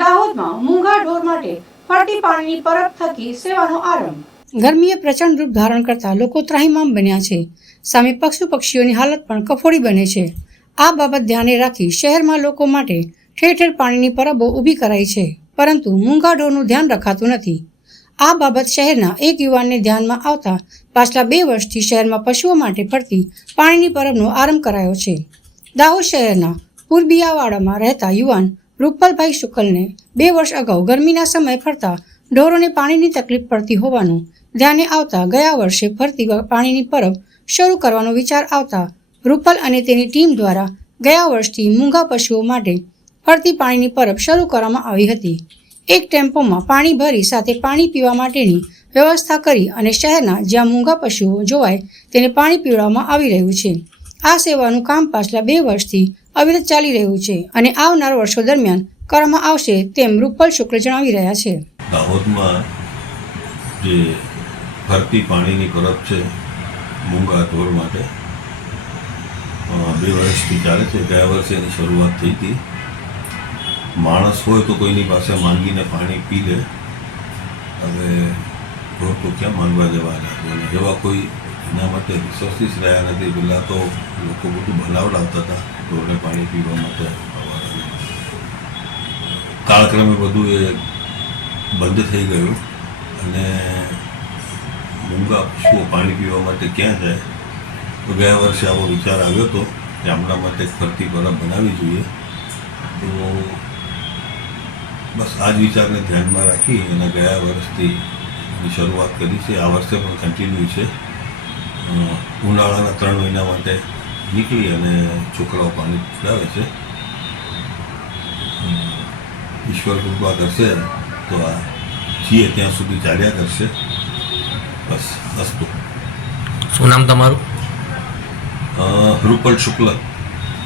દાહોદમાં મૂંગા ઢોર માટે ફરતી પાણીની પરબ થકી સેવાનો આરંભ. ગરમીએ પ્રચંડ રૂપ ધારણ કરતા લોકો ત્રાહિમામ બન્યા છે. સામે પશુ પક્ષીઓની હાલત પણ કફોડી બને છે. આ બાબત ધ્યાને રાખી શહેરમાં લોકો માટે ઠેર ઠેર પાણીની પરબો ઊભી કરાઈ છે, પરંતુ મૂંગા ઢોરનું ધ્યાન રખાતું નથી. આ બાબત શહેરના એક યુવાનને ધ્યાનમાં આવતા પાછલા 2 વર્ષથી શહેરમાં પશુઓ માટે ફરતી પાણીની પરબનો આરંભ કરાયો છે. દાહોદ શહેરના પુરબિયાવાડામાં રહેતા યુવાન રૂપલભાઈ શુકલને 2 વર્ષ અગાઉ ગરમીના સમયે ફરતા ઢોરોને પાણીની તકલીફ પડતી હોવાનું ધ્યાને આવતા ગયા વર્ષે ફરતી પાણીની પરબ શરૂ કરવાનો વિચાર આવતા રૂપલ અને તેની ટીમ દ્વારા ગયા વર્ષથી મૂંગા પશુઓ માટે ફરતી પાણીની પરબ શરૂ કરવામાં આવી હતી. એક ટેમ્પોમાં પાણી ભરી સાથે પાણી પીવા માટેની વ્યવસ્થા કરી અને શહેરના જ્યાં મૂંગા પશુઓ જોવાય તેને પાણી પીવડાવવામાં આવી રહ્યું છે. આ સેવાનું કામ પાછલા 2 વર્ષથી અવિરત ચાલી રહ્યું છે અને આવનાર વર્ષો દરમિયાન કરવામાં આવશે તેમ રૂપલ શુક્લ જણાવી રહ્યા છે. દાહોદમાં જે ફરતી પાણીની પરબ છે મૂંગા ઢોર માટે 2 વર્ષથી ચાલે છે. ગયા વર્ષે એની શરૂઆત થઈ હતી. માણસ હોય તો કોઈની પાસે માંગીને પાણી પી લે. હવે ઢોર તો ક્યાં માંગવા જવાના, અને એવા કોઈ એના માટે રિસોર્સિસ રહ્યા નથી. પહેલાં તો લોકો બધું બનાવડાવતા હતા ઢોરને પાણી પીવા માટે. કાળક્રમે બધું એ બંધ થઈ ગયું અને મૂંગા પશુઓ પાણી પીવા માટે ક્યાં જાય? તો ગયા વર્ષે આવો વિચાર આવ્યો હતો કે આપણા માટે ફરતી પરબ બનાવવી જોઈએ. તો બસ આ જ વિચારને ધ્યાનમાં રાખી અને ગયા વર્ષથી એની શરૂઆત કરી છે. આ વર્ષે પણ કન્ટિન્યુ છે. ઉનાળાના 3 મહિના માટે નીકળી અને છોકરાઓ પાણી પીવડાવે છે. ઈશ્વર કૃપા કરશે તો આ છીએ ત્યાં સુધી ચાલ્યા કરશે. બસ અસ્તુ. શું નામ તમારું? રૂપલ શુક્લ.